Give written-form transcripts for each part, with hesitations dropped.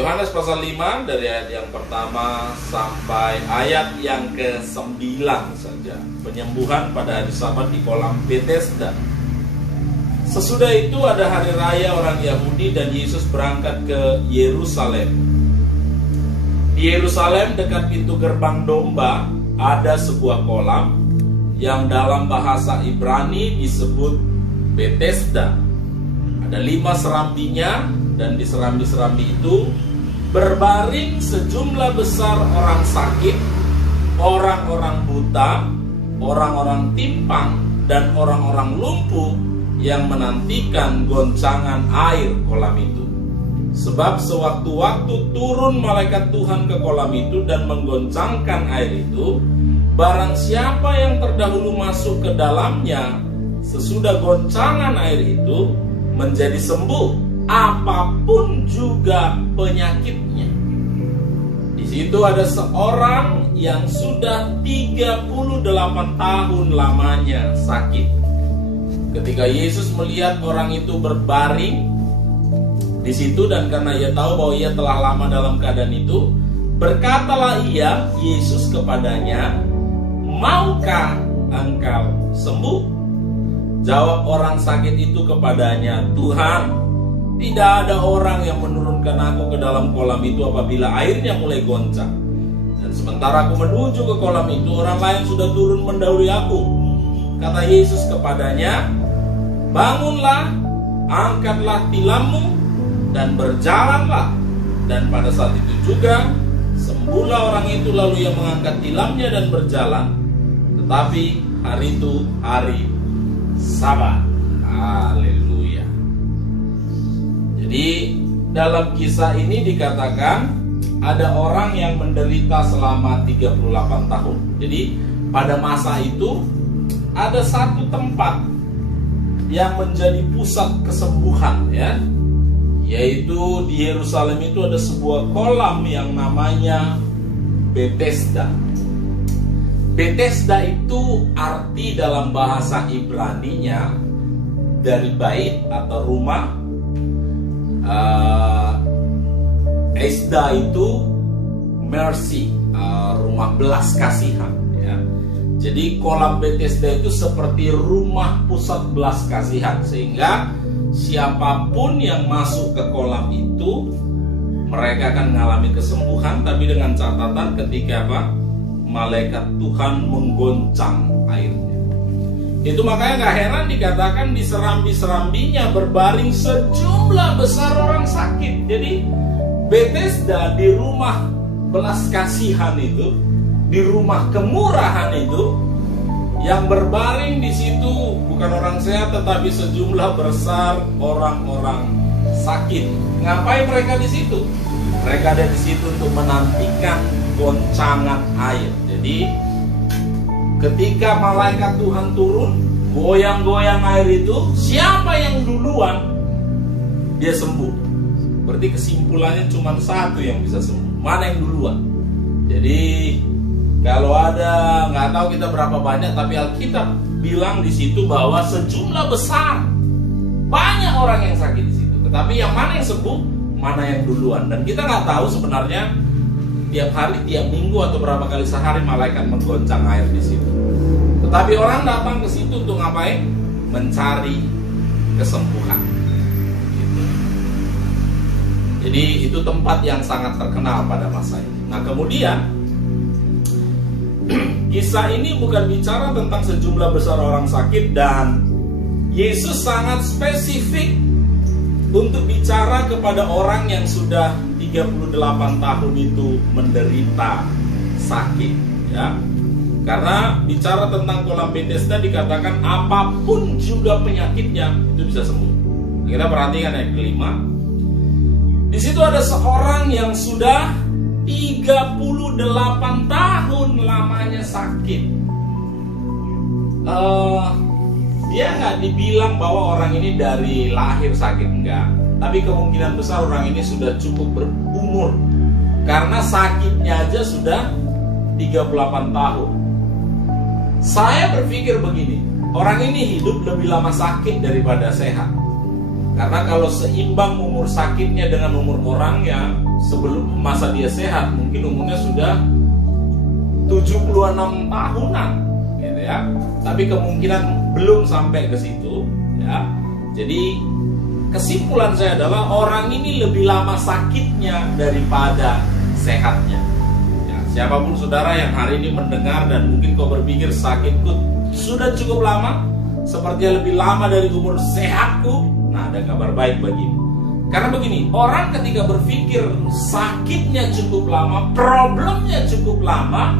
Yohanes pasal 5 dari ayat yang pertama sampai ayat yang ke-9 saja. Penyembuhan pada hari Sabat di kolam Bethesda. Sesudah itu ada hari raya orang Yahudi dan Yesus berangkat ke Yerusalem. Di Yerusalem dekat pintu gerbang domba ada sebuah kolam yang dalam bahasa Ibrani disebut Bethesda. Ada 5 serambinya, dan di serambi-serambi itu berbaring sejumlah besar orang sakit, orang-orang buta, orang-orang timpang, dan orang-orang lumpuh yang menantikan goncangan air kolam itu. Sebab sewaktu-waktu turun malaikat Tuhan ke kolam itu dan menggoncangkan air itu, barang siapa yang terdahulu masuk ke dalamnya sesudah goncangan air itu menjadi sembuh, apapun juga penyakitnya. Di situ ada seorang yang sudah 38 tahun lamanya sakit. Ketika Yesus melihat orang itu berbaring di situ, dan karena ia tahu bahwa ia telah lama dalam keadaan itu, berkatalah ia, Yesus kepadanya, "Maukah engkau sembuh?" Jawab orang sakit itu kepadanya, "Tuhan, tidak ada orang yang menurunkan aku ke dalam kolam itu apabila airnya mulai goncang. Dan sementara aku menuju ke kolam itu, orang lain sudah turun mendahului aku." Kata Yesus kepadanya, "Bangunlah, angkatlah tilammu, dan berjalanlah." Dan pada saat itu juga sembuhlah orang itu, lalu ia mengangkat tilamnya dan berjalan. Tetapi hari itu hari Sabat. Haleluya. Jadi dalam kisah ini dikatakan ada orang yang menderita selama 38 tahun. Jadi pada masa itu ada satu tempat yang menjadi pusat kesembuhan, ya, yaitu di Yerusalem itu ada sebuah kolam yang namanya Bethesda. Bethesda itu arti dalam bahasa Ibraninya dari bait atau rumah. Esda itu mercy, rumah belas kasihan, ya. Jadi kolam Bethesda itu seperti rumah pusat belas kasihan, sehingga siapapun yang masuk ke kolam itu mereka akan mengalami kesembuhan, tapi dengan catatan ketika malaikat Tuhan menggoncang airnya. Itu makanya gak heran dikatakan di serambi-serambinya berbaring sejumlah besar orang sakit. Jadi Bethesda, di rumah belas kasihan itu, di rumah kemurahan itu, yang berbaring di situ bukan orang sehat tetapi sejumlah besar orang-orang sakit. Ngapain mereka di situ? Mereka ada di situ untuk menantikan goncangan air. Jadi ketika malaikat Tuhan turun, goyang-goyang air itu, siapa yang duluan dia sembuh. Berarti kesimpulannya cuma satu yang bisa sembuh. Mana yang duluan? Jadi kalau ada, nggak tahu kita berapa banyak, tapi Alkitab bilang di situ bahwa sejumlah besar, banyak orang yang sakit di situ. Tetapi yang mana yang sembuh, mana yang duluan. Dan kita nggak tahu sebenarnya tiap hari, tiap minggu, atau berapa kali sehari malaikat menggoncang air di situ. Tetapi orang datang ke situ untuk ngapain? Mencari kesembuhan. Gitu. Jadi itu tempat yang sangat terkenal pada masa itu. Nah kemudian kisah ini bukan bicara tentang sejumlah besar orang sakit, dan Yesus sangat spesifik untuk bicara kepada orang yang sudah 38 tahun itu menderita sakit, ya. Karena bicara tentang kolam Bethesda dikatakan apapun juga penyakitnya itu bisa sembuh. Kita perhatikan ayat kelima. Di situ ada seorang yang sudah 38 tahun lamanya sakit. Dia nggak dibilang bahwa orang ini dari lahir sakit, enggak. Tapi kemungkinan besar orang ini sudah cukup berumur, karena sakitnya aja sudah 38 tahun. Saya berpikir begini, orang ini hidup lebih lama sakit daripada sehat. Karena kalau seimbang umur sakitnya dengan umur orang yang sebelum masa dia sehat, mungkin umurnya sudah 76 tahunan, gitu ya. Tapi kemungkinan belum sampai ke situ, ya. Jadi kesimpulan saya adalah orang ini lebih lama sakitnya daripada sehatnya. Ya, siapapun saudara yang hari ini mendengar dan mungkin kau berpikir sakitku sudah cukup lama, sepertinya lebih lama dari umur sehatku, nah ada kabar baik bagimu. Karena begini, orang ketika berpikir sakitnya cukup lama, problemnya cukup lama,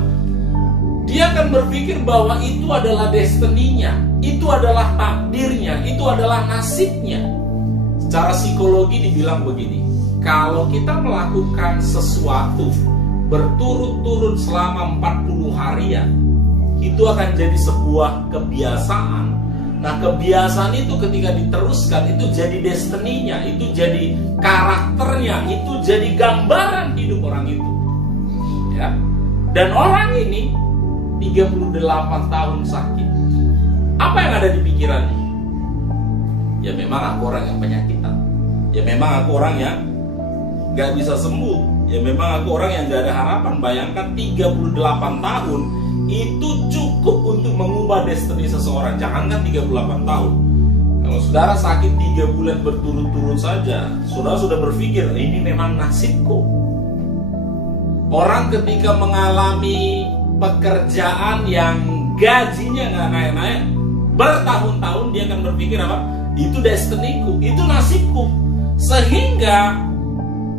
dia akan berpikir bahwa itu adalah destininya, itu adalah takdirnya, itu adalah nasibnya. Secara psikologi dibilang begini, kalau kita melakukan sesuatu berturut-turut selama 40 harian, itu akan jadi sebuah kebiasaan. Nah, kebiasaan itu ketika diteruskan, itu jadi destininya, itu jadi karakternya, itu jadi gambaran hidup orang itu. Ya. Dan orang ini 38 tahun sakit. Apa yang ada di pikirannya? Ya memang aku orang yang penyakitan. Ya memang aku orang yang gak bisa sembuh. Ya memang aku orang yang gak ada harapan. Bayangkan 38 tahun itu cukup untuk mengubah destiny seseorang. Jangankan 38 tahun. Kalau saudara sakit 3 bulan berturut-turut saja, saudara sudah berpikir ini memang nasibku. Orang ketika mengalami pekerjaan yang gajinya gak naik-naik bertahun-tahun, dia akan berpikir apa? Itu destiniku, itu nasibku. Sehingga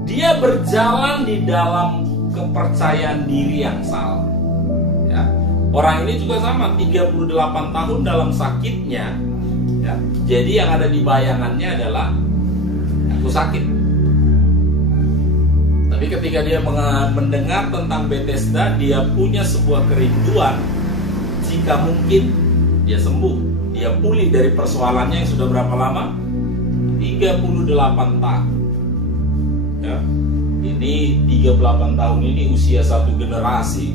dia berjalan di dalam kepercayaan diri yang salah. Ya. Orang ini juga sama, 38 tahun dalam sakitnya. Ya. Jadi yang ada di bayangannya adalah aku sakit. Tapi ketika dia mendengar tentang Bethesda, dia punya sebuah kerinduan. Jika mungkin dia sembuh, dia pulih dari persoalannya yang sudah berapa lama? 38 tahun. Ya. Ini 38 tahun ini usia satu generasi.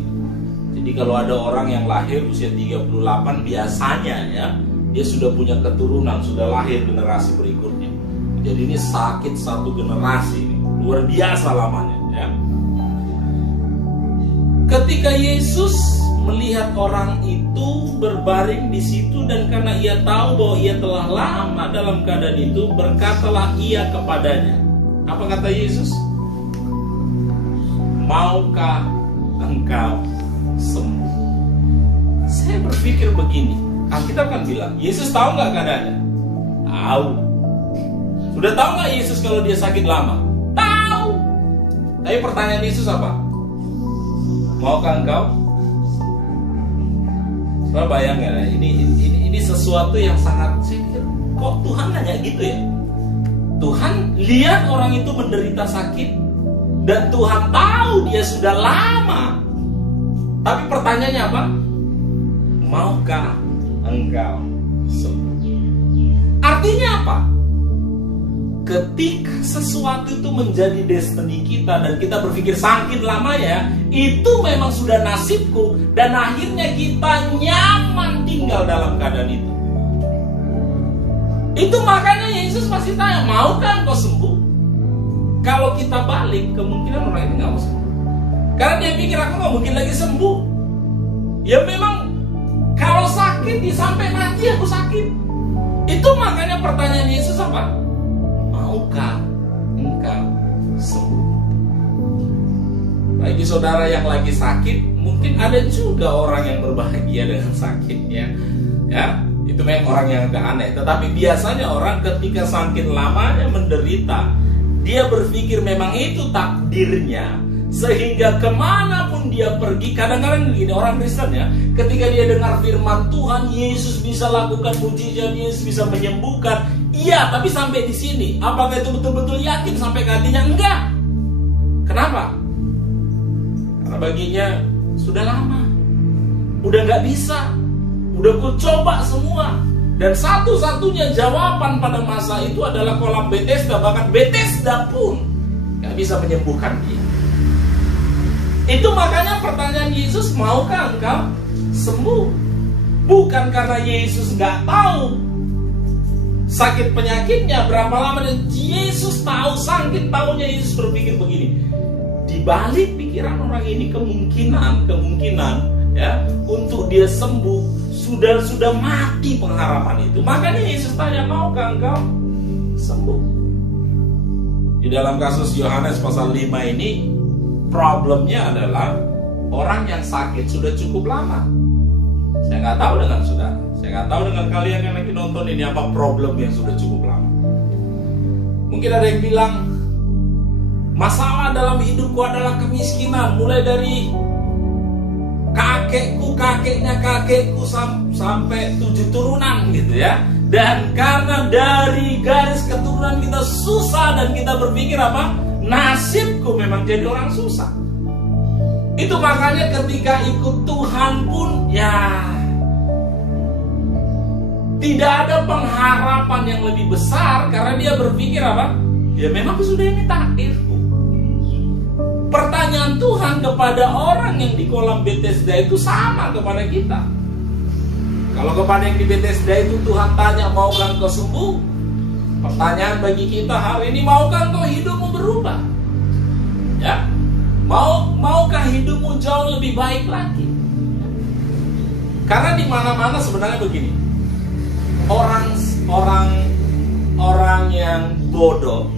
Jadi kalau ada orang yang lahir usia 38, biasanya ya dia sudah punya keturunan, sudah lahir generasi berikutnya. Jadi ini sakit satu generasi, luar biasa lamanya ya. Ketika Yesus melihat orang itu berbaring di situ, dan karena ia tahu bahwa ia telah lama dalam keadaan itu, berkatalah ia kepadanya. Apa kata Yesus? Maukah engkau sembuh? Saya berpikir begini, Alkitab kan bilang, Yesus tahu nggak keadaannya? Tahu. Sudah tahu nggak Yesus kalau dia sakit lama? Tahu. Tapi pertanyaan Yesus apa? Maukah engkau? Coba bayangin ya, ini sesuatu yang sangat, saya pikir, kok Tuhan nanya gitu ya? Tuhan lihat orang itu menderita sakit, dan Tuhan tahu dia sudah lama. Tapi pertanyaannya apa? Maukah engkau sembuh? Artinya apa? Ketika sesuatu itu menjadi destiny kita dan kita berpikir sakit lama ya, itu memang sudah nasibku, dan akhirnya kita nyaman tinggal dalam keadaan itu. Itu makanya Yesus pasti tanya, maukah engkau sembuh? Kalau kita balik, kemungkinan orang ini nggak mau sembuh. Karena dia pikir aku nggak mungkin lagi sembuh. Ya memang kalau sakit sampai mati aku sakit. Itu makanya pertanyaan Yesus apa? Maukah engkau sembuh? Bagi saudara yang lagi sakit, mungkin ada juga orang yang berbahagia dengan sakitnya. Ya, itu memang orang yang agak aneh. Tetapi biasanya orang ketika sakit lamanya menderita, dia berpikir memang itu takdirnya. Sehingga kemanapun dia pergi, kadang-kadang begini orang Kristen ya, ketika dia dengar firman Tuhan, Yesus bisa lakukan mujizat, Yesus bisa menyembuhkan. Iya, tapi sampai di sini, apakah itu betul-betul yakin sampai ke hatinya? Enggak. Kenapa? Karena baginya sudah lama, udah nggak bisa, udah ku coba semua, dan satu-satunya jawaban pada masa itu adalah kolam Bethesda. Bahkan Bethesda pun nggak bisa menyembuhkan dia. Itu makanya pertanyaan Yesus, maukah engkau sembuh? Bukan karena Yesus nggak tahu sakit penyakitnya berapa lama, dan Yesus tahu, sakit tahunya Yesus berpikir begini, di balik pikiran orang ini kemungkinan ya untuk dia sembuh sudah mati pengharapan itu. Makanya Yesus tanya, maukah engkau sembuh? Di dalam kasus Yohanes pasal 5 ini, problemnya adalah orang yang sakit sudah cukup lama. Saya nggak tahu dengan saudara, saya nggak tahu dengan kalian yang lagi nonton ini apa problem yang sudah cukup lama. Mungkin ada yang bilang, masalah dalam hidupku adalah kemiskinan, mulai dari kakeknya kakekku sampai 7 turunan gitu ya. Dan karena dari garis keturunan kita susah, dan kita berpikir apa? Nasibku memang jadi orang susah. Itu makanya ketika ikut Tuhan pun ya tidak ada pengharapan yang lebih besar, karena dia berpikir apa? Ya memang sudah ini takdirku. Pertanyaan Tuhan kepada orang yang di kolam Bethesda itu sama kepada kita. Kalau kepada yang di Bethesda itu Tuhan tanya, maukah engkau sembuh? Pertanyaan bagi kita hari ini, maukah engkau hidupmu berubah? Ya, maukah hidupmu jauh lebih baik lagi? Karena di mana-mana sebenarnya begini, orang yang bodoh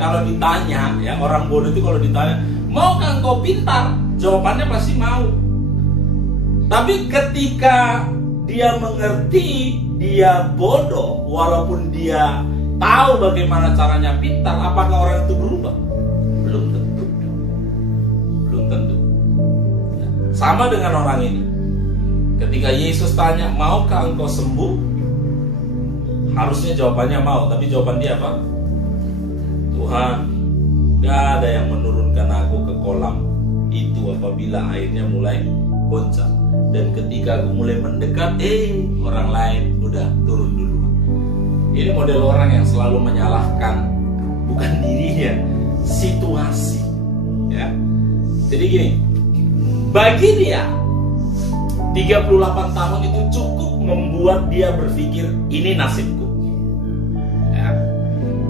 kalau ditanya, ya orang bodoh itu kalau ditanya, maukah engkau pintar? Jawabannya pasti mau. Tapi ketika dia mengerti dia bodoh, walaupun dia tahu bagaimana caranya pintar, apakah orang itu berubah? Belum tentu. Sama dengan orang ini. Ketika Yesus tanya, maukah engkau sembuh? Harusnya jawabannya mau, tapi jawaban dia apa? Tuhan, gak ada yang menurunkan aku ke kolam itu apabila airnya mulai goncang. Dan ketika aku mulai mendekat, orang lain udah turun dulu. Ini model orang yang selalu menyalahkan bukan dirinya, situasi. Ya. Jadi gini, bagi dia 38 tahun itu cukup membuat dia berpikir ini nasibku. Ya.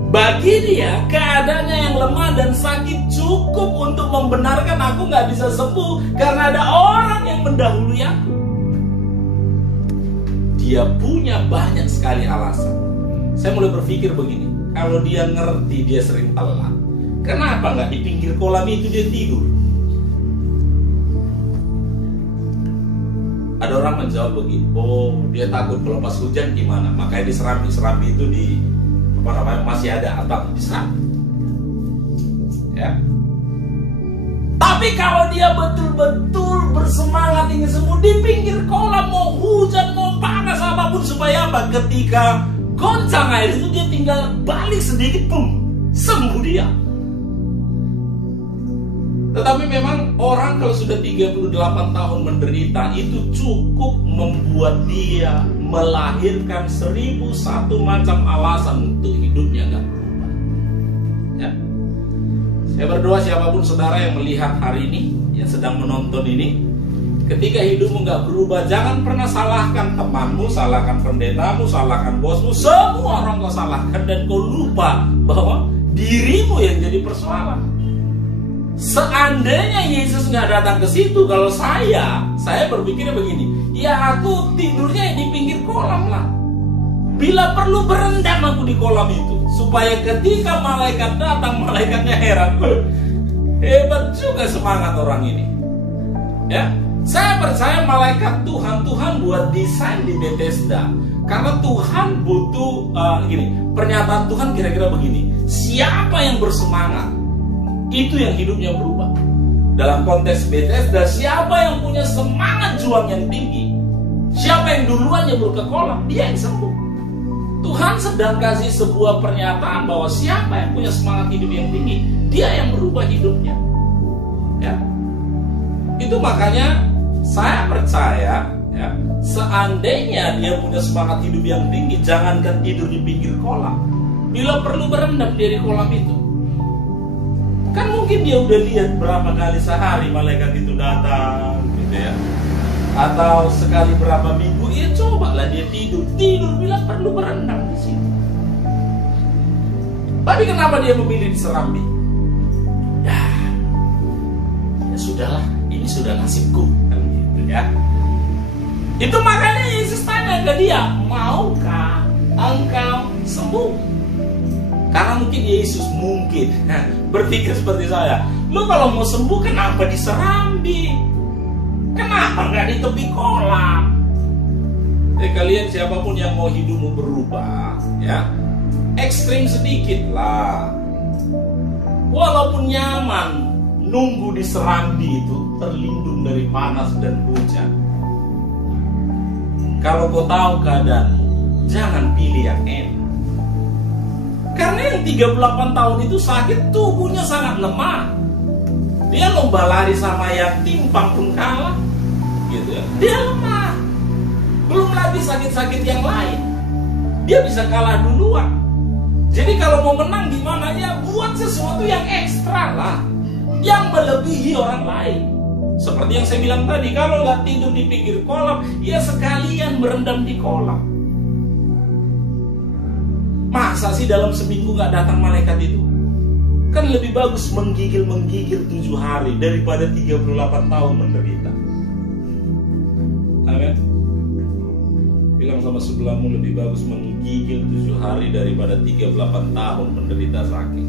Bagi dia keadaannya yang lemah dan sakit cukup untuk membenarkan aku nggak bisa sembuh karena ada orang yang mendahului aku. Dia punya banyak sekali alasan. Saya mulai berpikir begini, kalau dia ngerti dia sering telat, kenapa nggak di pinggir kolam itu dia tidur? Ada orang menjawab begini, dia takut kalau pas hujan gimana, makanya di serambi itu di masih ada atap di serambi. Ya. Tapi kalau dia betul-betul bersemangat ingin sembuh di pinggir kolam, mau hujan mau panas apapun, supaya apa? Ketika goncang air itu dia tinggal balik sedikit, sembuh dia. Tetapi memang orang kalau sudah 38 tahun menderita itu cukup membuat dia melahirkan 1001 macam alasan untuk hidupnya gak berubah. Ya. Saya berdoa siapapun saudara yang melihat hari ini, yang sedang menonton ini, ketika hidupmu gak berubah, jangan pernah salahkan temanmu, salahkan pendetamu, salahkan bosmu, semua orang kau salahkan, dan kau lupa bahwa dirimu yang jadi persoalan. Seandainya Yesus nggak datang ke situ, kalau saya berpikirnya begini, ya aku tidurnya di pinggir kolam lah. Bila perlu berendam aku di kolam itu, supaya ketika malaikat datang, malaikatnya heran, hebat juga semangat orang ini. Ya, saya percaya malaikat Tuhan buat desain di Bethesda, karena Tuhan butuh pernyataan Tuhan kira-kira begini, siapa yang bersemangat, itu yang hidupnya berubah. Dalam konteks Bethesda, siapa yang punya semangat juang yang tinggi, siapa yang duluan nyebur ke kolam, dia yang sembuh. Tuhan sedang kasih sebuah pernyataan bahwa siapa yang punya semangat hidup yang tinggi, dia yang berubah hidupnya. Ya. Itu makanya saya percaya, ya, seandainya dia punya semangat hidup yang tinggi, jangankan tidur di pinggir kolam, bila perlu berendam dia di kolam itu. Kan mungkin dia udah lihat berapa kali sehari malaikat itu datang, gitu ya. Atau sekali berapa minggu, ya cobalah dia tidur bila perlu berendam di situ. Tapi kenapa dia memilih di Serambi? Ya sudahlah, ini sudah nasibku, kan gitu ya. Itu makanya Yesus tanya ke dia, maukah engkau sembuh? Karena mungkin Yesus berpikir seperti saya, lu kalau mau sembuh kenapa di Serambi? Kenapa nggak di tepi kolam? Kalian siapapun yang mau hidupmu berubah, ya ekstrim sedikit lah. Walaupun nyaman, nunggu di Serambi itu terlindung dari panas dan hujan. Kalau kau tahu keadaanmu, jangan pilih yang enak. Karena yang 38 tahun itu sakit, tubuhnya sangat lemah. Dia lomba lari sama yang timpang pun kalah, gitu ya. Dia lemah. Belum lagi sakit-sakit yang lain. Dia bisa kalah duluan. Jadi kalau mau menang gimana ya, buat sesuatu yang ekstra lah, yang melebihi orang lain. Seperti yang saya bilang tadi, kalau nggak tidur di pinggir kolam, ya sekalian berendam di kolam. Masa sih dalam seminggu nggak datang malaikat itu? Kan lebih bagus menggigil 7 hari daripada 38 tahun menderita. Amin. Bilang sama sebelahmu, lebih bagus menggigil 7 hari daripada 38 tahun menderita sakit.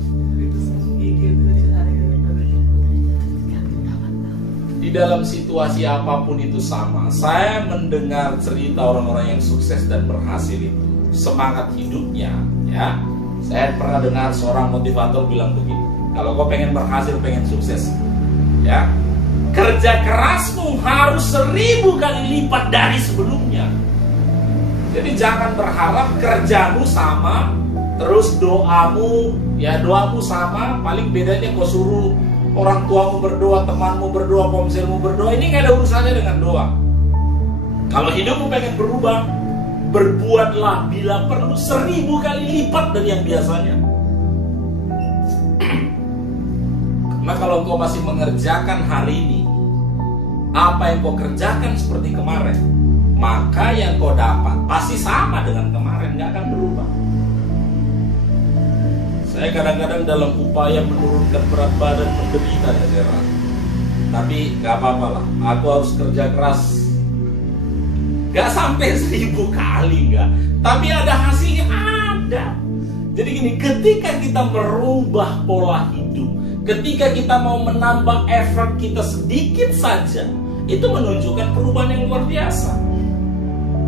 Di dalam situasi apapun itu sama. Saya mendengar cerita orang-orang yang sukses dan berhasil itu, semangat hidupnya, ya. Saya pernah dengar seorang motivator bilang begini, kalau kau pengen berhasil, pengen sukses, ya, kerja kerasmu harus 1000 kali lipat dari sebelumnya. Jadi jangan berharap kerjamu sama, terus doamu sama, paling bedanya kau suruh orang tuamu berdoa, temanmu berdoa, pomselmu berdoa, ini gak ada urusannya dengan doa. Kalau hidupmu pengen berubah, berbuatlah bila perlu 1000 kali lipat dari yang biasanya. Karena kalau kau masih mengerjakan hari ini apa yang kau kerjakan seperti kemarin, maka yang kau dapat pasti sama dengan kemarin, gak akan berubah. Saya kadang-kadang dalam upaya menurunkan berat badan menderita ya saya rasa. Tapi gak apa-apa lah, aku harus kerja keras. Gak sampai 1000 kali gak, tapi ada hasilnya, ada. Jadi gini, ketika kita merubah pola hidup, ketika kita mau menambah effort kita sedikit saja, itu menunjukkan perubahan yang luar biasa.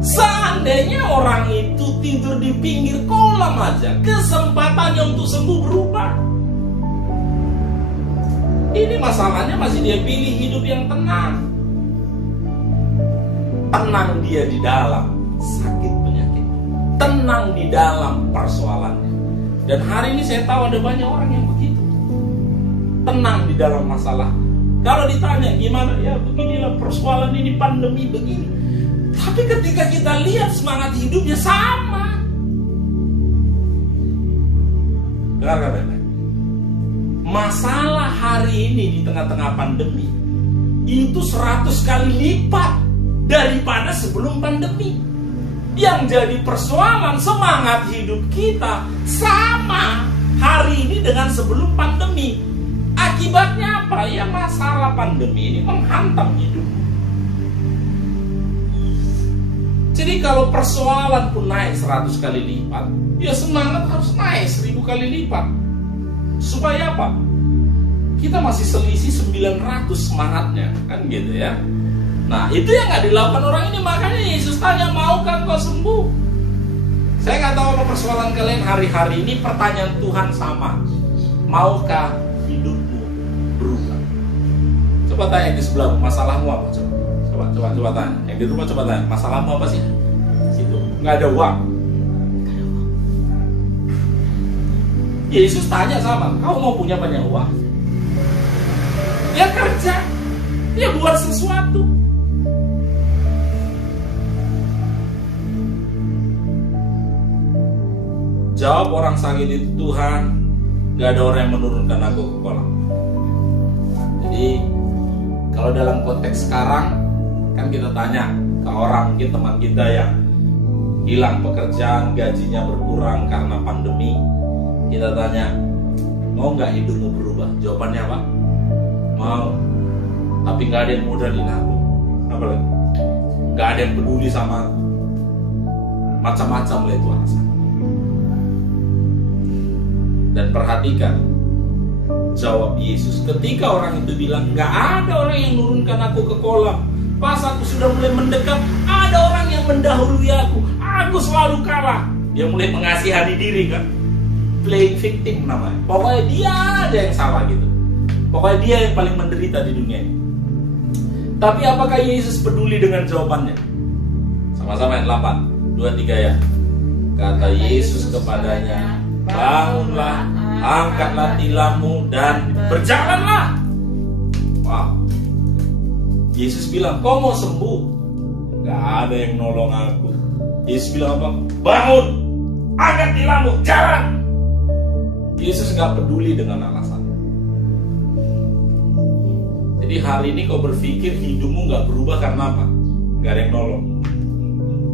Seandainya orang itu tidur di pinggir kolam aja, kesempatannya untuk sembuh berubah. Ini masalahnya masih dia pilih hidup yang tenang. Tenang dia di dalam sakit penyakit, tenang di dalam persoalannya. Dan hari ini saya tahu ada banyak orang yang begitu, tenang di dalam masalah. Kalau ditanya gimana, ya beginilah persoalan ini, pandemi begini. Tapi ketika kita lihat semangat hidupnya sama. Dengar baik-baik. Masalah hari ini di tengah-tengah pandemi itu 100 kali lipat daripada sebelum pandemi. Yang jadi persoalan, semangat hidup kita sama hari ini dengan sebelum pandemi. Akibatnya apa? Ya masalah pandemi ini menghantam hidup. Jadi kalau persoalan pun naik 100 kali lipat, ya semangat harus naik 1000 kali lipat. Supaya apa? Kita masih selisih 900 semangatnya, kan gitu ya. Nah itu yang gak dilakukan orang ini. Makanya Yesus tanya, maukah kau sembuh? Saya gak tahu apa persoalan kalian hari-hari ini. Pertanyaan Tuhan sama, maukah hidupmu berubah? Coba tanya di sebelahmu, masalahmu apa? Coba tanya. Yang di rumah coba tanya, masalahmu apa sih? Situ, gak ada uang. Yesus tanya sama, kau mau punya banyak uang? Ya kerja, ya buat sesuatu. Jawab orang sakit itu, Tuhan, gak ada orang yang menurunkan aku ke kolam. Jadi kalau dalam konteks sekarang, kan kita tanya ke orang, mungkin teman kita yang hilang pekerjaan, gajinya berkurang karena pandemi. Kita tanya, mau nggak hidupmu berubah? Jawabannya apa? Mau. Tapi nggak ada yang modalin aku. Apa lagi? Nggak ada yang peduli sama aku. Macam-macam lah itu alasan. Dan perhatikan jawab Yesus ketika orang itu bilang, nggak ada orang yang nurunkan aku ke kolam. Pas aku sudah mulai mendekat, ada orang yang mendahului aku. Aku selalu kalah. Dia mulai mengasihani diri kan. Playing victim namanya. Pokoknya dia ada yang salah gitu. Pokoknya dia yang paling menderita di dunia ini. Tapi apakah Yesus peduli dengan jawabannya? Sama-sama yang 8, 2, 3 ya. Kata Yesus kepadanya, bangunlah, angkatlah tilammu dan berjalanlah. Wow. Yesus bilang, kau mau sembuh? Gak ada yang nolong aku. Yesus bilang apa? Bangun, angkat tilammu, jalan. Yesus gak peduli dengan alasan. Jadi hari ini kau berpikir hidupmu gak berubah karena apa? Gak ada yang nolong.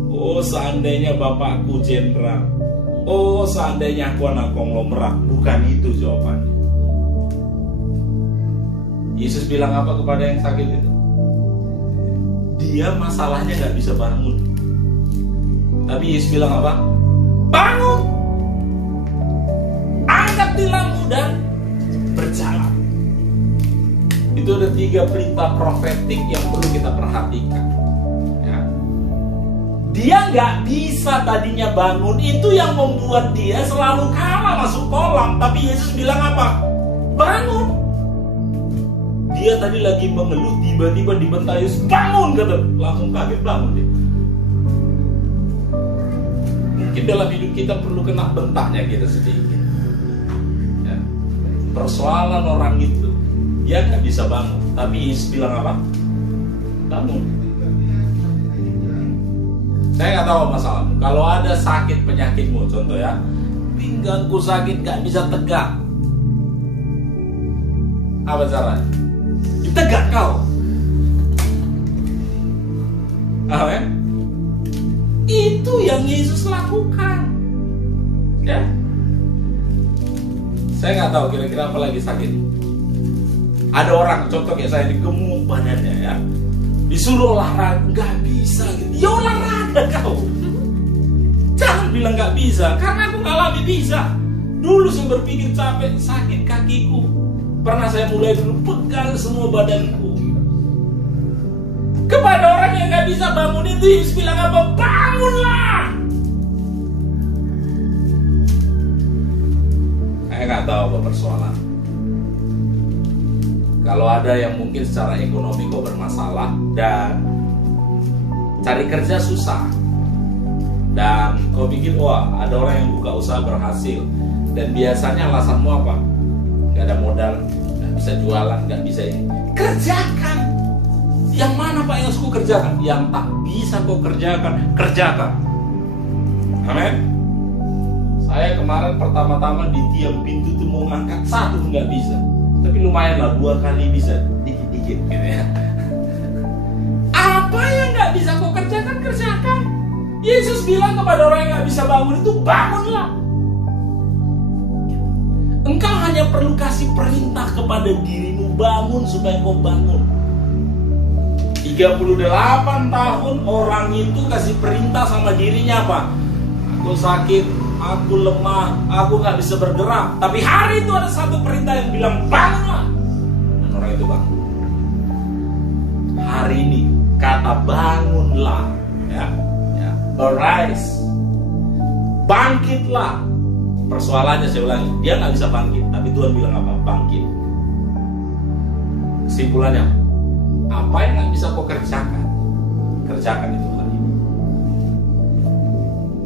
Oh seandainya bapakku jenderal. Oh seandainya aku anak konglomerat. Bukan itu jawabannya. Yesus bilang apa kepada yang sakit itu? Dia masalahnya gak bisa bangun. Tapi Yesus bilang apa? Bangun, angkat tilammu dan berjalan. Itu ada 3 perintah profetik yang perlu kita perhatikan ya. Dia gak bisa tadinya bangun. Itu yang membuat dia selalu kalah masuk kolam. Tapi Yesus bilang apa? Bangun. Dia tadi lagi mengeluh, tiba-tiba dibentayus, bangun kata. Langsung kaget, bangun dia. Mungkin dalam hidup kita perlu kena bentaknya kita sedikit ya. Persoalan orang itu dia nggak bisa bangun, tapi Yesus bilang apa? Bangun. Saya nggak tahu masalahmu. Kalau ada sakit penyakitmu, contoh ya, pinggangku sakit nggak bisa tegak, apa caranya? Ditegak kau. Amin. Itu yang Yesus lakukan ya. Saya nggak tahu kira-kira apa lagi sakit. Ada orang contoh kayak saya digemuk badannya ya, disuruh olahraga nggak bisa gitu. Ya olahraga kau. Jangan bilang nggak bisa, karena aku ngalami bisa. Dulu saya berpikir capek, sakit kakiku. Pernah saya mulai dulu pegang semua badanku. Kepada orang yang gak bisa bangun itu Yesus bilang apa? Bangunlah. Saya gak tahu apa persoalan. Kalau ada yang mungkin secara ekonomi kok bermasalah dan cari kerja susah, dan kau pikir wah ada orang yang buka usaha berhasil, dan biasanya alasanmu apa? Gak ada modal, gak bisa jualan, gak bisa ini. Kerjakan. Yang mana Pak yang harus kau kerjakan? Yang tak bisa kau kerjakan, kerjakan. Amin. Saya kemarin pertama-tama di tiap pintu tuh mau ngangkat 1 nggak bisa, tapi lumayan lah 2 kali bisa, dikit-dikit gitu ya. Apa yang nggak bisa kau kerjakan, kerjakan. Yesus bilang kepada orang yang nggak bisa bangun itu, bangunlah. Engkau hanya perlu kasih perintah kepada dirimu, bangun supaya kau bangun. 38 tahun orang itu kasih perintah sama dirinya apa? Aku sakit, aku lemah, aku gak bisa bergerak. Tapi hari itu ada satu perintah yang bilang bangunlah. Dan orang itu bangun. Hari ini kata bangunlah ya. Arise, bangkitlah. Persoalannya saya ulangi, dia gak bisa bangkit, tapi Tuhan bilang apa? Bangkit. Kesimpulannya apa yang gak bisa kau kerjakan, kerjakan itu hari ini.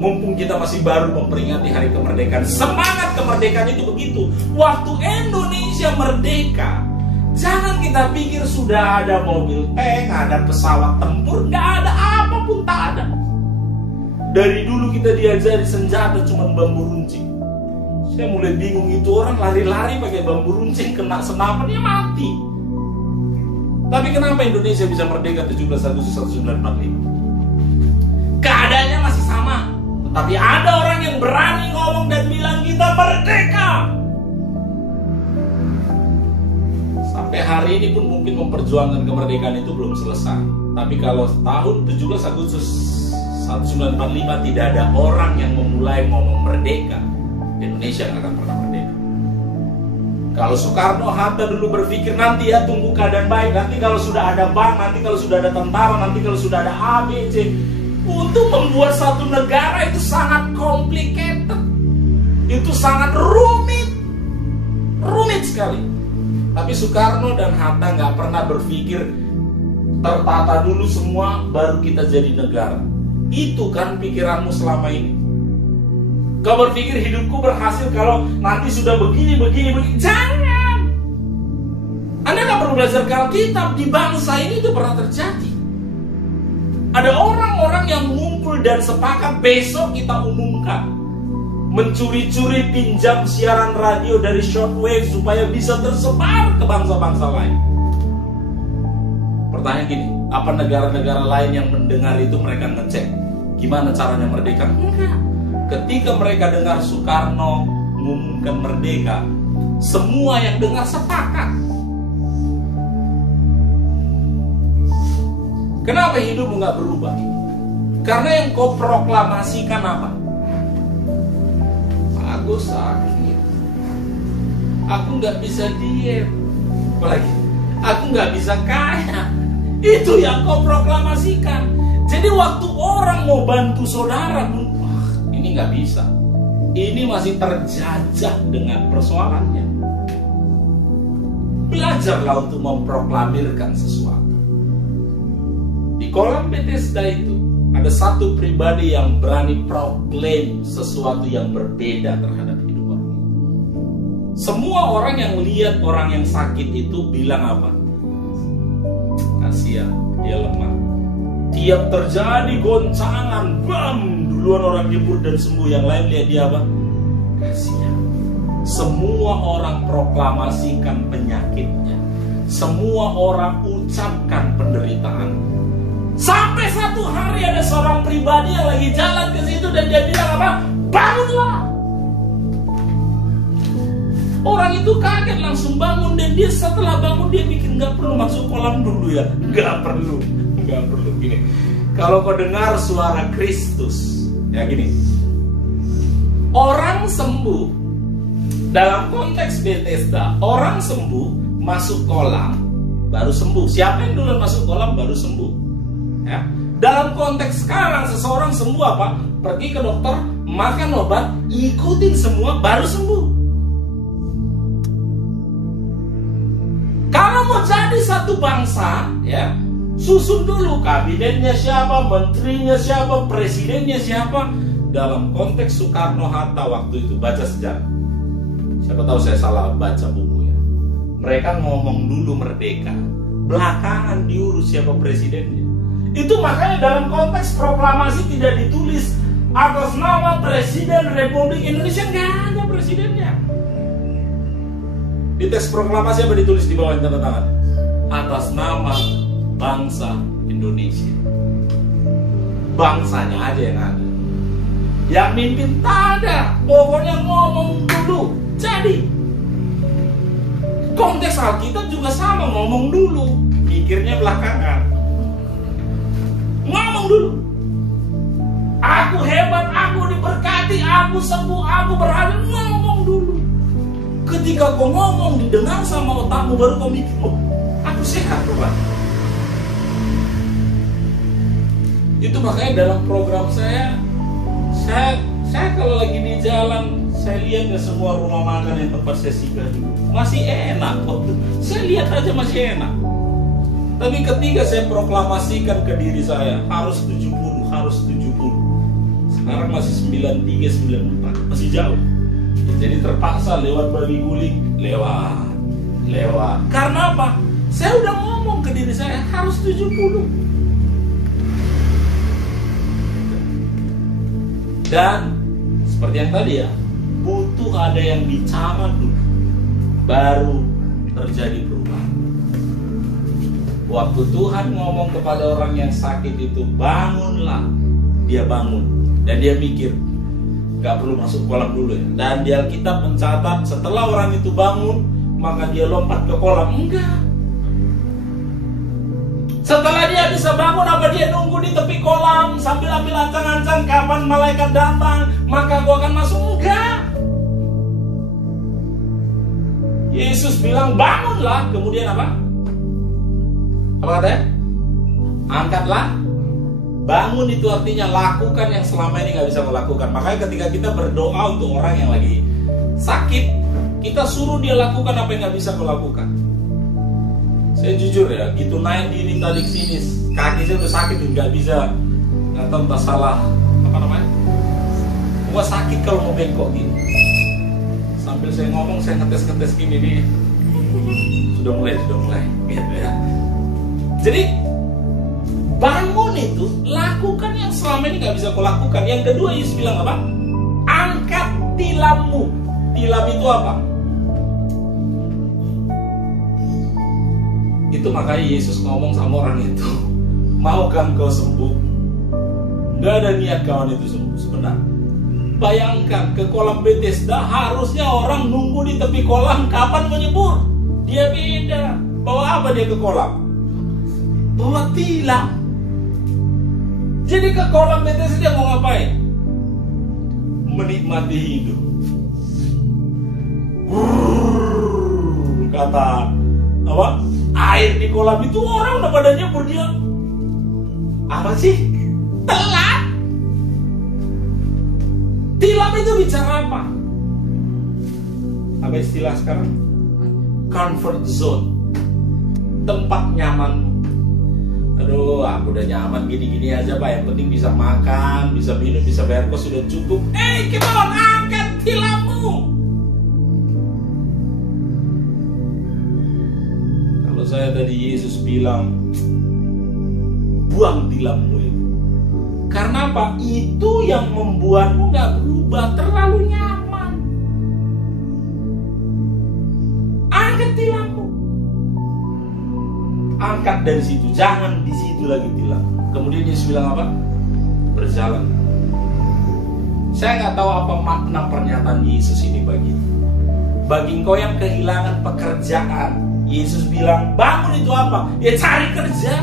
Mumpung kita masih baru memperingati hari kemerdekaan, semangat kemerdekaan itu begitu. Waktu Indonesia merdeka, jangan kita pikir sudah ada mobil tank, ada pesawat tempur, gak ada, apapun tak ada. Dari dulu kita diajari senjata cuma bambu runcing. Saya mulai bingung, itu orang lari-lari pakai bambu runcing, kena senapan dia mati. Tapi kenapa Indonesia bisa merdeka 17 Agustus 1945? Keadaannya masih sama. Tapi ada orang yang berani ngomong dan bilang kita merdeka. Sampai hari ini pun mungkin memperjuangkan kemerdekaan itu belum selesai. Tapi kalau tahun 17 Agustus 1945 tidak ada orang yang memulai ngomong merdeka, Indonesia nggak akan pernah merdeka. Kalau Soekarno, Hatta dulu berpikir nanti ya tunggu keadaan baik, nanti kalau sudah ada bank, nanti kalau sudah ada tentara, nanti kalau sudah ada A, B, C. Untuk membuat satu negara itu sangat complicated, itu sangat rumit sekali. Tapi Soekarno dan Hatta nggak pernah berpikir tertata dulu semua baru kita jadi negara. Itu kan pikiranmu selama ini. Kau berpikir hidupku berhasil kalau nanti sudah begini. Jangan. Anda nggak perlu belajar Alkitab. Di bangsa ini itu pernah terjadi. Ada orang-orang yang mengumpul dan sepakat besok kita umumkan. Mencuri-curi pinjam siaran radio dari shortwave supaya bisa tersebar ke bangsa-bangsa lain. Pertanyaan gini, apa negara-negara lain yang mendengar itu mereka ngecek gimana caranya merdeka? Enggak. Ketika mereka dengar Soekarno mengumumkan merdeka, semua yang dengar sepakat. Kenapa hidupmu nggak berubah? Karena yang kau proklamasikan apa? Aku sakit, aku nggak bisa diet, apalagi aku nggak bisa kaya. Itu yang kau proklamasikan. Jadi waktu orang mau bantu saudara, ini nggak bisa. Ini masih terjajah dengan persoalannya. Belajarlah untuk memproklamirkan sesuatu. Di kolam Bethesda itu ada satu pribadi yang berani proklaim sesuatu yang berbeda terhadap hidup orang itu. Semua orang yang lihat orang yang sakit itu bilang apa? Kasihan, dia lemah. Tiap terjadi goncangan, bam, duluan orang nyebur dan sembuh. Yang lain lihat dia apa? Kasihan. Semua orang proklamasikan penyakitnya. Semua orang ucapkan penderitaan. Sampai satu hari ada seorang pribadi yang lagi jalan ke situ dan dia bilang apa? Bangunlah. Orang itu kaget langsung bangun dan dia setelah bangun dia mikir nggak perlu masuk kolam dulu ya, nggak perlu gini. Kalau kau dengar suara Kristus, ya gini, orang sembuh dalam konteks Bethesda, orang sembuh masuk kolam baru sembuh. Siapa yang dulu masuk kolam baru sembuh? Ya. Dalam konteks sekarang seseorang sembuh apa? Pergi ke dokter, makan obat, ikutin semua baru sembuh. Kalau mau jadi satu bangsa, ya, susun dulu kabinetnya siapa, menterinya siapa, presidennya siapa. Dalam konteks Soekarno-Hatta waktu itu, baca sejarah. Siapa tahu saya salah baca buku ya. Mereka ngomong dulu merdeka, belakangan diurus siapa presidennya. Itu makanya dalam konteks proklamasi tidak ditulis atas nama Presiden Republik Indonesia, nggak ada presidennya. Di teks proklamasi apa ditulis di bawah tanda tangan? Atas nama bangsa Indonesia. Bangsanya aja yang ada. Yang mimpin tak ada. Pokoknya ngomong dulu. Jadi konteks Alkitab juga sama, ngomong dulu, mikirnya belakangan. Ngomong dulu. Aku hebat, aku diberkati, aku sembuh, aku berhasil. Ngomong dulu. Ketika kau ngomong didengar sama otakmu, baru kau mikir, oh, aku sehat Tuhan. Itu makanya dalam program saya kalau lagi di jalan, saya lihat ya semua rumah makan yang tempat saya singgah dulu masih enak kok. Saya lihat aja masih enak. Tapi ketika saya proklamasikan ke diri saya, harus 70, harus 70. Sekarang masih 93, 94, masih jauh. Jadi terpaksa lewat babi guling, lewat. Karena apa? Saya udah ngomong ke diri saya, harus 70. Dan seperti yang tadi ya, butuh ada yang bicara dulu, baru terjadi perubahan. Waktu Tuhan ngomong kepada orang yang sakit itu, bangunlah, dia bangun. Dan dia mikir, gak perlu masuk kolam dulu ya. Dan di Alkitab mencatat setelah orang itu bangun, maka dia lompat ke kolam. Enggak. Setelah dia bisa bangun, apa dia nunggu di tepi kolam sambil ambil ancang-ancang kapan malaikat datang, maka gua akan masuk? Enggak. Yesus bilang bangunlah, kemudian apa? Apa katanya? Angkatlah. Bangun itu artinya lakukan yang selama ini gak bisa melakukan. Makanya ketika kita berdoa untuk orang yang lagi sakit, kita suruh dia lakukan apa yang gak bisa kau lakukan. Saya jujur ya, gitu naik diri tadi sini, kaki saya udah sakit, nggak bisa, nggak tahu entah salah apa namanya. Gua sakit kalau mau bengkok gini. Sambil saya ngomong, saya ngetes gini nih. Sudah mulai, gitu ya. Jadi bangun itu, lakukan yang selama ini nggak bisa kau lakukan. Yang kedua Yesus bilang apa? Angkat tilammu. Tilam itu apa? Itu makanya Yesus ngomong sama orang itu, maukah engkau sembuh? Gak ada niat kawan itu sembuh sebenarnya. Bayangkan ke kolam Bethesda, harusnya orang nunggu di tepi kolam kapan menyebur. Dia beda. Bawa apa dia ke kolam? Bawa tilam. Jadi ke kolam Bethesda dia mau ngapain? Menikmati hidup. Kata apa? Air di kolam itu orang udah pada nyebur, dia apa sih? Telat. Tilam itu bicara apa? Apa istilah sekarang? Comfort zone. Tempat nyamanmu. Aduh, aku udah nyaman gini-gini aja Pak. Yang penting bisa makan, bisa minum, bisa bayar kos, sudah cukup. Come on, angkat tilammu. Saya tadi Yesus bilang buang tilammu itu. Karena apa? Itu yang membuatmu gak berubah, terlalu nyaman. Angkat tilammu. Angkat dari situ, jangan di situ lagi tilam. Kemudian Yesus bilang apa? Berjalan. Saya gak tahu apa makna pernyataan Yesus ini bagi engkau yang kehilangan pekerjaan. Yesus bilang, bangun itu apa? Ya cari kerja.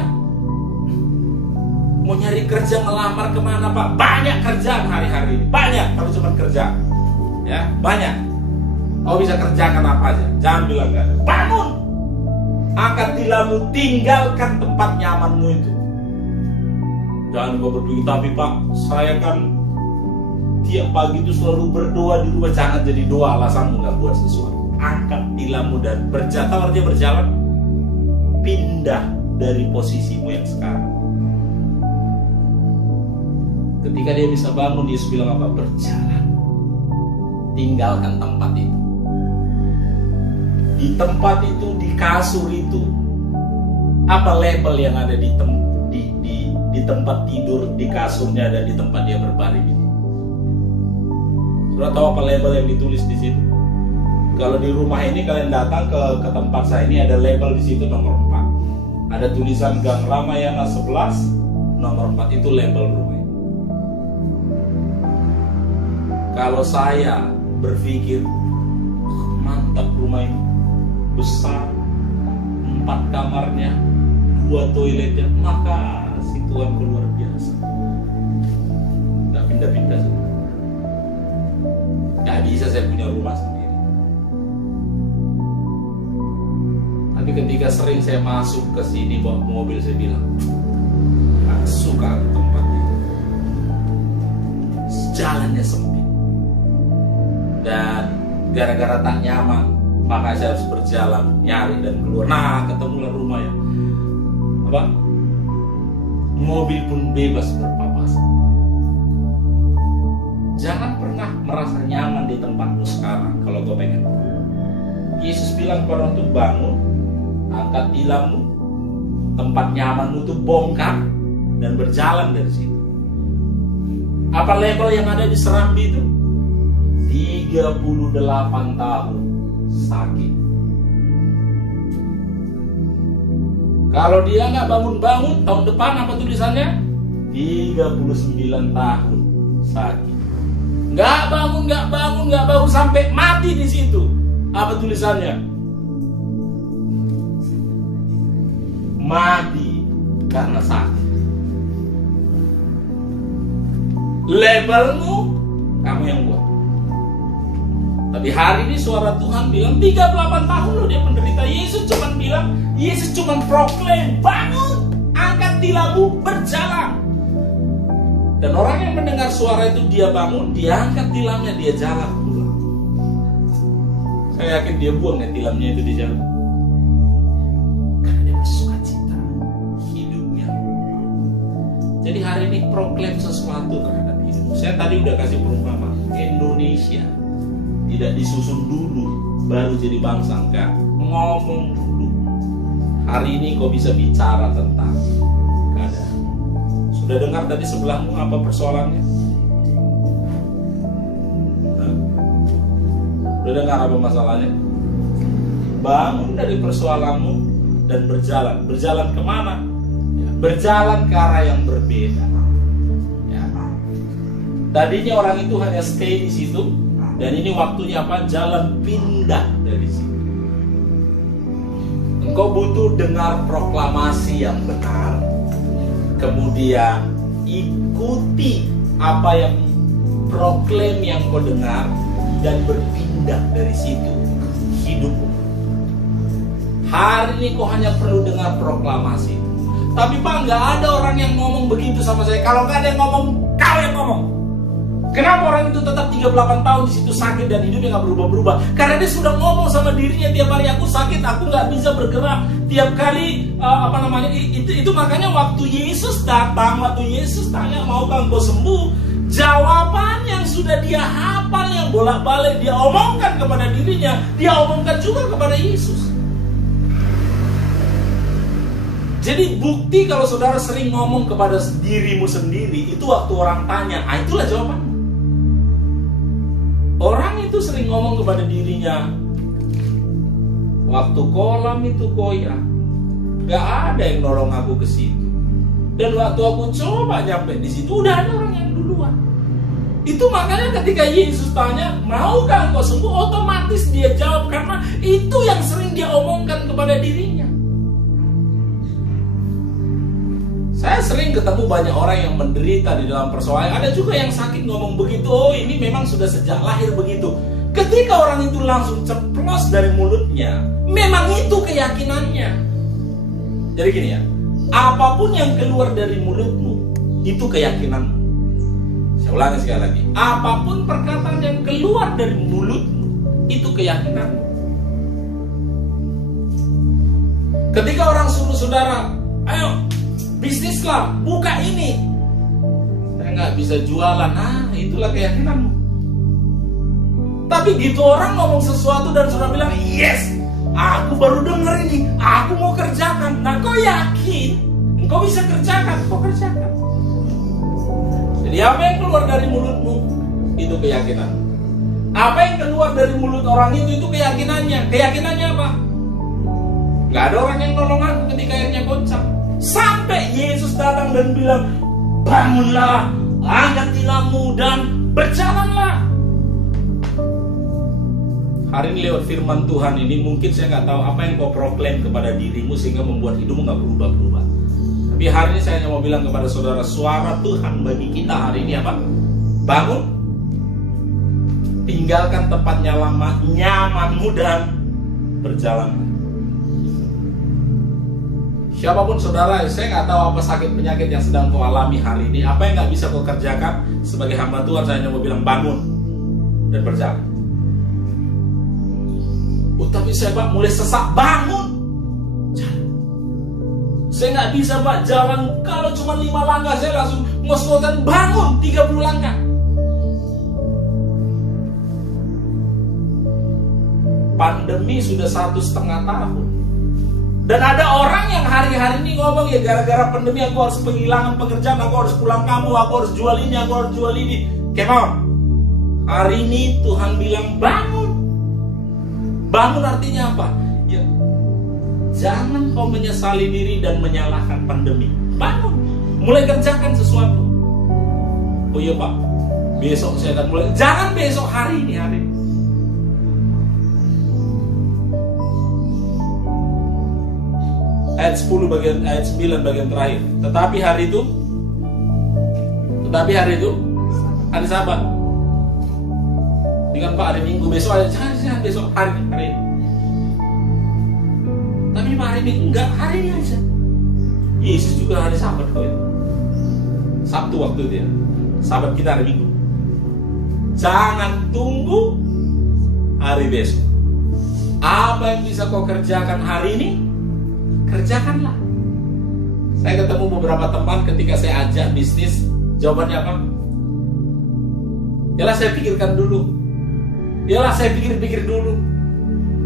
Mau nyari kerja, ngelamar kemana Pak? Banyak kerjaan hari-hari ini. Banyak, kalau cuma kerja. Ya, banyak. Kau bisa kerjakan apa aja. Jangan bilang gak ada. Bangun. Angkat tilammu, tinggalkan tempat nyamanmu itu. Jangan kau berpikir, tapi Pak, saya kan tiap pagi itu selalu berdoa di rumah. Jangan jadi doa alasanmu gak buat sesuatu. Angkat tilammu dan berjalan, pindah dari posisimu yang sekarang. Ketika dia bisa bangun, Yesus bilang apa? Berjalan. Tinggalkan tempat itu. Di tempat itu, di kasur itu, apa label yang ada di tempat tidur, di kasurnya dan di tempat dia berbaring ini? Sudah tahu apa label yang ditulis di situ? Kalau di rumah ini kalian datang ke tempat saya ini, ada label di situ nomor 4. Ada tulisan Gang Ramayana 11 nomor 4, itu label rumah ini. Kalau saya berpikir mantap rumah ini, besar, 4 kamarnya, 2 toiletnya, maka si Tuhan luar biasa. Gak pindah-pindah semua. Gak bisa saya punya rumah sendiri. Tapi ketika sering saya masuk ke sini bawa mobil, saya bilang, gak suka tempat ini. Jalannya sempit. Dan gara-gara tak nyaman, maka saya harus berjalan, nyari dan keluar. Nah, ketemulah rumah ya. Apa? Mobil pun bebas berpapasan. Jangan pernah merasa nyaman di tempatmu sekarang kalau gue pengen. Yesus bilang kepada untuk bangun, angkat tilammu, tempat nyamanmu itu bongkar dan berjalan dari situ. Apa label yang ada di Serambi itu? 38 tahun sakit. Kalau dia nggak bangun-bangun, tahun depan apa tulisannya? 39 tahun sakit. Nggak bangun sampai mati di situ. Apa tulisannya? Mati karena sakit. Labelmu kamu yang buat. Tapi hari ini suara Tuhan bilang 38 tahun loh dia menderita. Yesus cuman proklaim, bangun, angkat tilammu, berjalan. Dan orang yang mendengar suara itu, dia bangun, dia angkat tilamnya, dia jalan pulang. Saya yakin dia buang ya tilamnya itu di jalan. Karena dia bersuka cita hidupnya. Jadi hari ini proklaim sesuatu terhadap hidup. Saya tadi udah kasih perumpamaan. Indonesia tidak disusun dulu baru jadi bangsa, enggak. Ngomong dulu. Hari ini kau bisa bicara tentang keadaan. Sudah dengar tadi sebelahmu apa persoalannya? Sudah dengar apa masalahnya? Bangun dari persoalanmu dan berjalan. Berjalan kemana? Berjalan ke arah yang berbeda. Ya. Tadinya orang itu hanya stay di situ, dan ini waktunya apa? Jalan pindah dari situ. Engkau butuh dengar proklamasi yang benar, kemudian ikuti apa yang proklaim yang kau dengar, dan berpindah dari situ hidupmu. Hari ini kau hanya perlu dengar proklamasi. Tapi Pak, nggak ada orang yang ngomong begitu sama saya. Kalau nggak ada yang ngomong, kau yang ngomong. Kenapa orang itu tetap 38 tahun di situ sakit dan hidupnya nggak berubah-berubah? Karena dia sudah ngomong sama dirinya tiap hari, aku sakit, aku nggak bisa bergerak. Tiap kali itu makanya waktu Yesus datang, waktu Yesus tanya maukah engkau sembuh, jawaban yang sudah dia hafal, yang bolak-balik dia omongkan kepada dirinya, dia omongkan juga kepada Yesus. Jadi bukti kalau saudara sering ngomong kepada dirimu sendiri, itu waktu orang tanya, itulah jawaban. Orang itu sering ngomong kepada dirinya, waktu kolam itu koyak, gak ada yang nolong aku ke situ. Dan waktu aku coba nyampe di situ, udah ada orang yang duluan. Itu makanya ketika Yesus tanya, maukah engkau sembuh? Otomatis dia jawab, karena itu yang sering dia omongkan kepada dirinya. Saya sering ketemu banyak orang yang menderita di dalam persoalan. Ada juga yang sakit ngomong begitu, oh ini memang sudah sejak lahir begitu. Ketika orang itu langsung ceplos dari mulutnya, memang itu keyakinannya. Jadi gini ya, apapun yang keluar dari mulutmu, itu keyakinanmu. Saya ulangi sekali lagi, apapun perkataan yang keluar dari mulutmu, itu keyakinanmu. Ketika orang suruh saudara, ayo bisnislah, buka ini, saya nggak bisa jualan, itulah keyakinanmu. Tapi gitu orang ngomong sesuatu dan saudara bilang, yes, aku baru dengar ini, aku mau kerjakan. Nah, kau yakin engkau bisa kerjakan, kau kerjakan. Jadi apa yang keluar dari mulutmu, itu keyakinan. Apa yang keluar dari mulut orang itu keyakinannya. Keyakinannya apa? Nggak ada orang yang nolong aku ketika airnya goncang. Sampai Yesus datang dan bilang, bangunlah, angkat tilammu dan berjalanlah. Hari ini lewat firman Tuhan ini, mungkin saya nggak tahu apa yang kau proklaim kepada dirimu sehingga membuat hidupmu nggak berubah-berubah. Tapi hari ini saya hanya mau bilang kepada saudara, suara Tuhan bagi kita hari ini apa? Bangun, tinggalkan tempatnya lama, nyamanmu dan berjalan. Siapapun saudara, saya nggak tahu apa sakit penyakit yang sedang kau alami hari ini, apa yang nggak bisa kau kerjakan. Sebagai hamba Tuhan, saya hanya mau bilang bangun dan berjalan. Tapi saya Pak mulai sesak, bangun, jalan. Saya nggak bisa Pak jalan, kalau cuma 5 langkah saya langsung ngos-ngosan, bangun 30 langkah. Pandemi sudah 1,5 tahun. Dan ada orang yang hari-hari ini ngomong, ya gara-gara pandemi aku harus kehilangan pekerjaan, aku harus pulang kampung, aku harus jual ini, aku harus jual ini. Come on. Hari ini Tuhan bilang bangun. Bangun artinya apa? Ya, jangan kau menyesali diri dan menyalahkan pandemi. Bangun. Mulai kerjakan sesuatu. Oh iya Pak, Besok saya akan mulai. Jangan besok, hari ini, hari ini. Ayat 10 bagian, ayat 9 bagian terakhir. Tetapi hari itu hari Sabat. Ini kan Pak, hari Minggu, besok ada, jangan besok, hari ini. Tapi Pak, hari Minggu enggak, hari ini aja. Yesus juga hari Sabat kok itu. Sabtu waktu itu ya. Sabat kita hari Minggu. Jangan tunggu hari besok. Apa yang bisa kau kerjakan hari ini, kerjakanlah. Saya ketemu beberapa teman ketika saya ajak bisnis, jawabannya apa? Yalah saya pikirkan dulu. Yalah saya pikir-pikir dulu.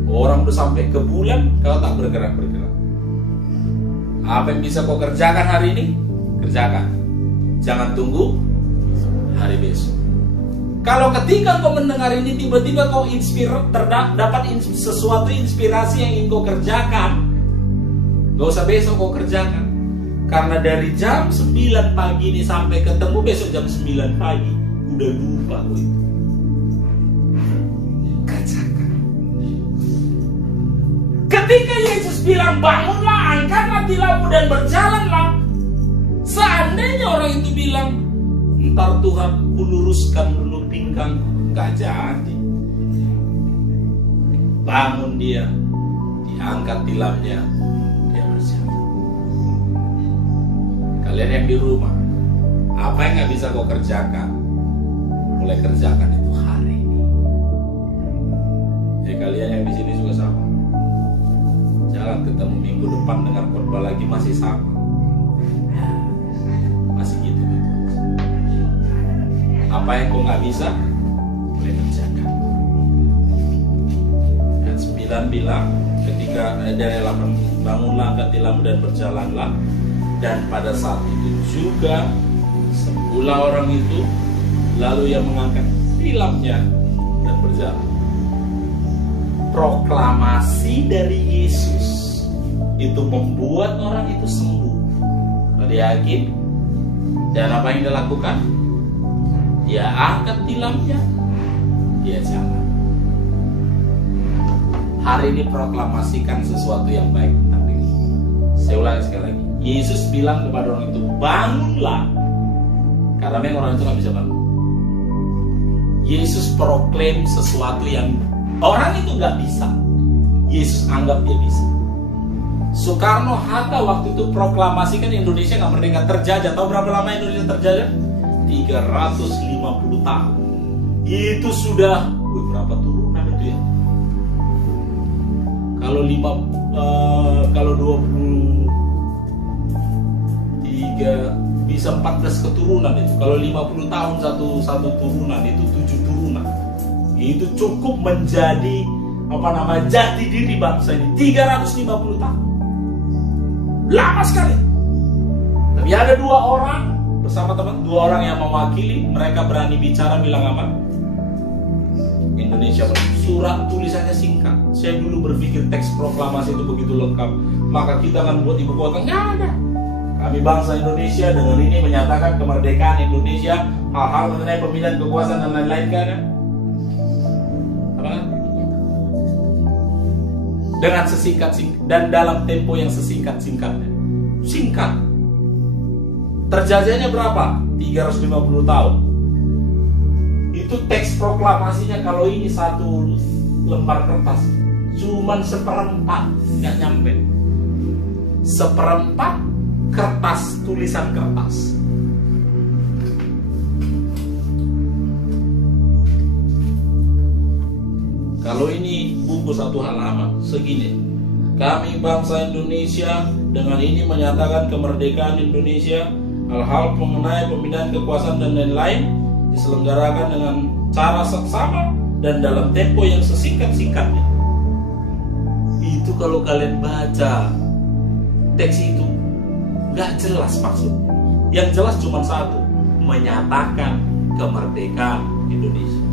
Orang udah sampai ke bulan, kau tak bergerak-bergerak. Apa yang bisa kau kerjakan hari ini, kerjakan. Jangan tunggu hari besok. Kalau ketika kau mendengar ini, tiba-tiba kau dapat sesuatu inspirasi yang ingin kau kerjakan, gak usah besok kau kerjakan. Karena dari jam 9 pagi ini sampai ketemu besok jam 9 pagi, udah lupa kau itu. Kerjakan. Ketika Yesus bilang bangunlah, angkatlah tilammu dan berjalanlah, seandainya orang itu bilang, ntar Tuhan kuluruskan dulu pinggang, gak jadi. Bangun dia, diangkat tilamnya, dia berjalan. Kalian yang di rumah, apa yang gak bisa kau kerjakan, mulai kerjakan itu hari ini. Jadi kalian yang di sini juga sama. Jangan ketemu minggu depan dengar khotbah lagi masih sama. Masih gitu. Apa yang kau nggak bisa, boleh kerjakan. Dan 9 bilang, ketika dari 8, bangunlah, angkat tilammu dan berjalanlah. Dan pada saat itu juga sembuhlah orang itu, lalu ia mengangkat tilamnya dan berjalan. Proklamasi dari Yesus itu membuat orang itu sembuh. Kalau dia yakin, dan apa yang dia lakukan? Dia angkat tilamnya, dia jalan. Hari ini proklamasikan sesuatu yang baik tentang diri. Saya ulangi sekali lagi. Yesus bilang kepada orang itu, bangunlah. Karena memang orang itu gak bisa bangun. Yesus proklaim sesuatu yang orang itu gak bisa. Yesus anggap dia bisa. Soekarno-Hatta waktu itu proklamasikan Indonesia gak merdeka, terjajah. Tahu berapa lama Indonesia terjajah? 350 tahun. Itu sudah berapa turunan itu ya? Kalau 23 bisa 14 keturunan itu. Kalau 50 tahun satu turunan itu 7 turunan. Itu cukup menjadi jati diri bangsa ini. 350 tahun. Lama sekali. Tapi ada 2 orang bersama teman, 2 orang yang mewakili, mereka berani bicara, bilang apa? Indonesia, surat tulisannya singkat. Saya dulu berpikir teks proklamasi itu begitu lengkap, maka kita akan buat ibu kota. Nggak ada. Kami bangsa Indonesia dengan ini menyatakan kemerdekaan Indonesia, hal-hal mengenai pemilihan kekuasaan dan lain-lain, kan? Apa? Dengan sesingkat dan dalam tempo yang sesingkat-singkatnya. Singkat. Terjajahnya berapa? 350 tahun. Itu teks proklamasinya, kalau ini satu lembar kertas, cuman 1/4, nggak nyampe. 1/4 kertas, tulisan kertas. Kalau ini buku 1 halaman, segini. Kami bangsa Indonesia dengan ini menyatakan kemerdekaan Indonesia, hal-hal mengenai pemindahan kekuasaan dan lain-lain diselenggarakan dengan cara seksama dan dalam tempo yang sesingkat-singkatnya. Itu kalau kalian baca teks itu nggak jelas maksudnya. Yang jelas cuma satu, menyatakan kemerdekaan Indonesia.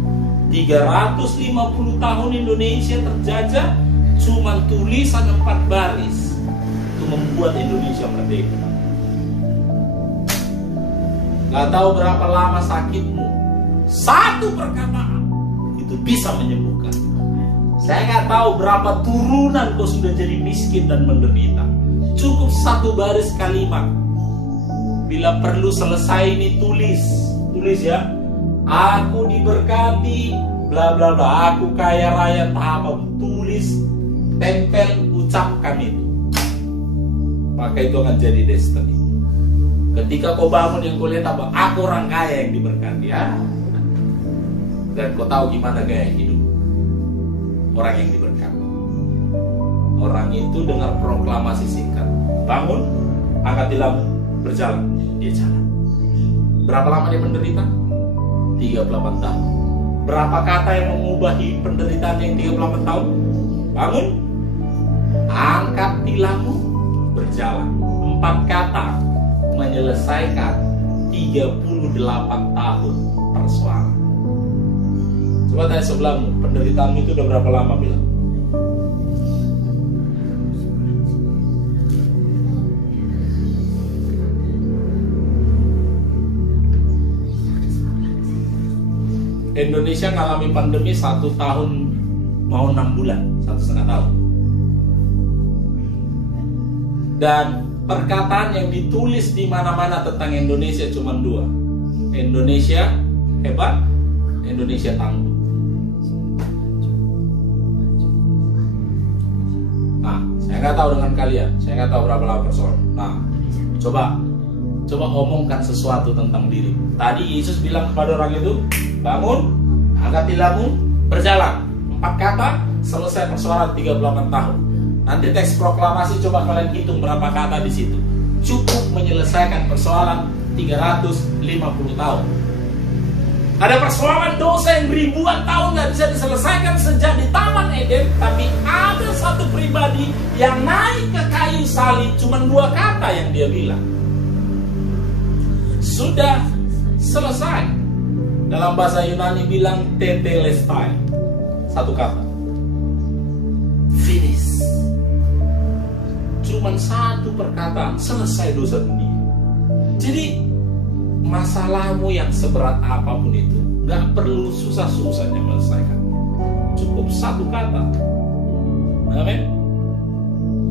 350 tahun Indonesia terjajah, cuma tulisan 4 baris untuk membuat Indonesia merdeka. Gak tahu berapa lama sakitmu Satu perkataan itu bisa menyembuhkan. Saya nggak tahu berapa turunan kau sudah jadi miskin dan menderita. Cukup satu baris kalimat. Bila perlu selesai ini tulis ya. Aku diberkati, bla bla bla. Aku kaya raya, tak apa. Tulis, tempel, ucapkan itu. Maka itu akan jadi destiny. Ketika kau bangun yang kau lihat apa? Aku orang kaya yang diberkati ya. Dan kau tahu gimana gaya hidup orang yang diberkati. Orang itu dengar proklamasi singkat. Bangun, angkat lambung, berjalan. Dia jalan. Berapa lama dia menderita? 38 tahun. Berapa kata yang mengubahi penderitaan yang 38 tahun? Bangun, angkat lambung, berjalan. 4 kata menyelesaikan 38 tahun persoalan. Coba tanya sebelahmu, penderitaanmu itu udah berapa lama bilang? Indonesia ngalami pandemi 1 tahun mau 6 bulan, 1,5 tahun. Dan perkataan yang ditulis di mana-mana tentang Indonesia cuma 2. Indonesia hebat, Indonesia tangguh. Nah, saya nggak tahu dengan kalian, saya nggak tahu berapa lama persoalan. Nah, coba omongkan sesuatu tentang diri. Tadi Yesus bilang kepada orang itu, bangun, angkat lambung, berjalan. 4 kata, selesai persoalan 38 tahun. Nanti teks proklamasi coba kalian hitung berapa kata di situ. Cukup menyelesaikan persoalan 350 tahun. Ada persoalan dosa yang ribuan tahun nggak bisa diselesaikan sejak di Taman Eden, tapi ada satu pribadi yang naik ke kayu salib, cuma 2 kata yang dia bilang. Sudah selesai. Dalam bahasa Yunani bilang tetelestai. 1 kata. Finish. Cuman 1 perkataan selesai dosa dunia. Jadi masalahmu yang seberat apapun itu gak perlu susah-susahnya menyelesaikan. Cukup 1 kata. Amin.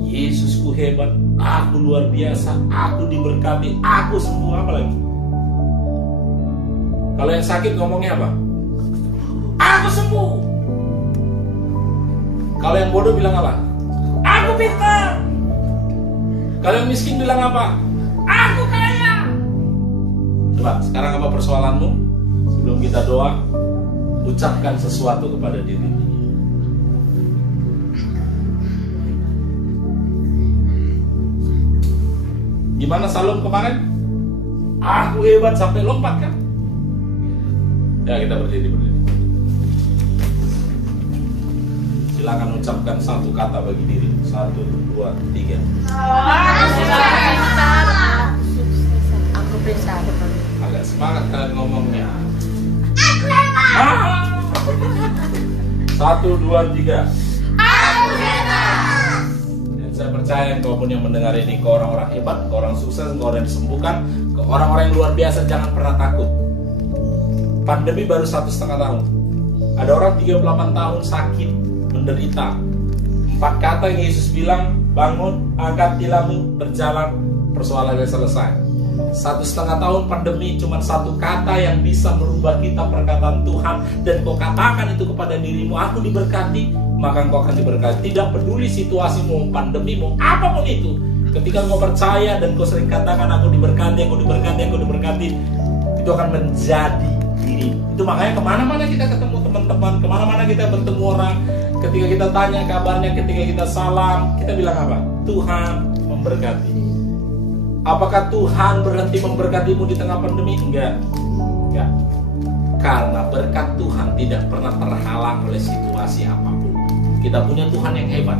Yesusku hebat, aku luar biasa, aku diberkati, aku sembuh. Apa lagi? Kalau yang sakit ngomongnya apa? Aku sembuh. Kalau yang bodoh bilang apa? Aku pintar. Kalau yang miskin bilang apa? Aku kaya. Coba sekarang apa persoalanmu? Sebelum kita doa, ucapkan sesuatu kepada dirimu. Gimana Salom kemarin? Aku hebat sampai lompat kan? Ya, kita berdiri. Silakan ucapkan 1 kata bagi diri. 1, 2, 3. Aku bisa. Agak semangat kalian ngomongnya. 1, 2, 3. Dan saya percaya engkau pun yang mendengar ini, ke orang-orang hebat, ke orang sukses, ke orang yang disembuhkan, ke orang-orang yang luar biasa, jangan pernah takut. Pandemi baru 1,5 tahun. Ada orang 38 tahun sakit, menderita. 4 kata yang Yesus bilang, bangun, angkat lambung, berjalan, persoalannya selesai. 1,5 tahun pandemi, cuma 1 kata yang bisa merubah kita, perkataan Tuhan. Dan kau katakan itu kepada dirimu, aku diberkati, maka engkau akan diberkati. Tidak peduli situasimu, pandemimu, apapun itu. Ketika kau percaya dan kau sering katakan, aku diberkati, aku diberkati, aku diberkati, itu akan menjadi diri. Itu makanya kemana-mana kita ketemu teman-teman, kemana-mana kita bertemu orang, ketika kita tanya kabarnya, ketika kita salam, kita bilang apa? Tuhan memberkati. Apakah Tuhan berhenti memberkatimu di tengah pandemi? Enggak. Karena berkat Tuhan tidak pernah terhalang oleh situasi apapun. Kita punya Tuhan yang hebat.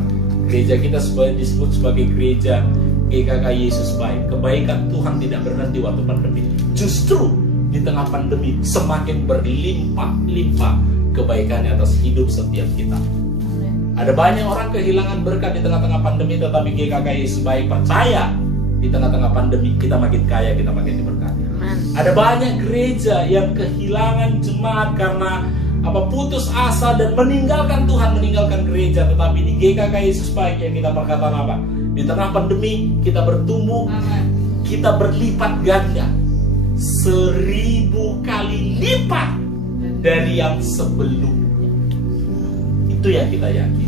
Gereja kita disebut sebagai gereja GKK Yesus Baik. Kebaikan Tuhan tidak berhenti waktu pandemi. Justru di tengah pandemi semakin berlimpah-limpah kebaikannya atas hidup setiap kita. Ada banyak orang kehilangan berkat di tengah-tengah pandemi, tetapi GKK Yesus Baik percaya Di tengah-tengah pandemi kita makin kaya, kita makin diberkati. Ada banyak gereja yang kehilangan jemaat karena putus asa dan meninggalkan Tuhan, meninggalkan gereja. Tetapi di GKK Yesus Pagi yang kita perkataan apa? Di tengah pandemi kita bertumbuh, kita berlipat ganda, 1000 kali lipat dari yang sebelumnya. Itu yang kita yakini.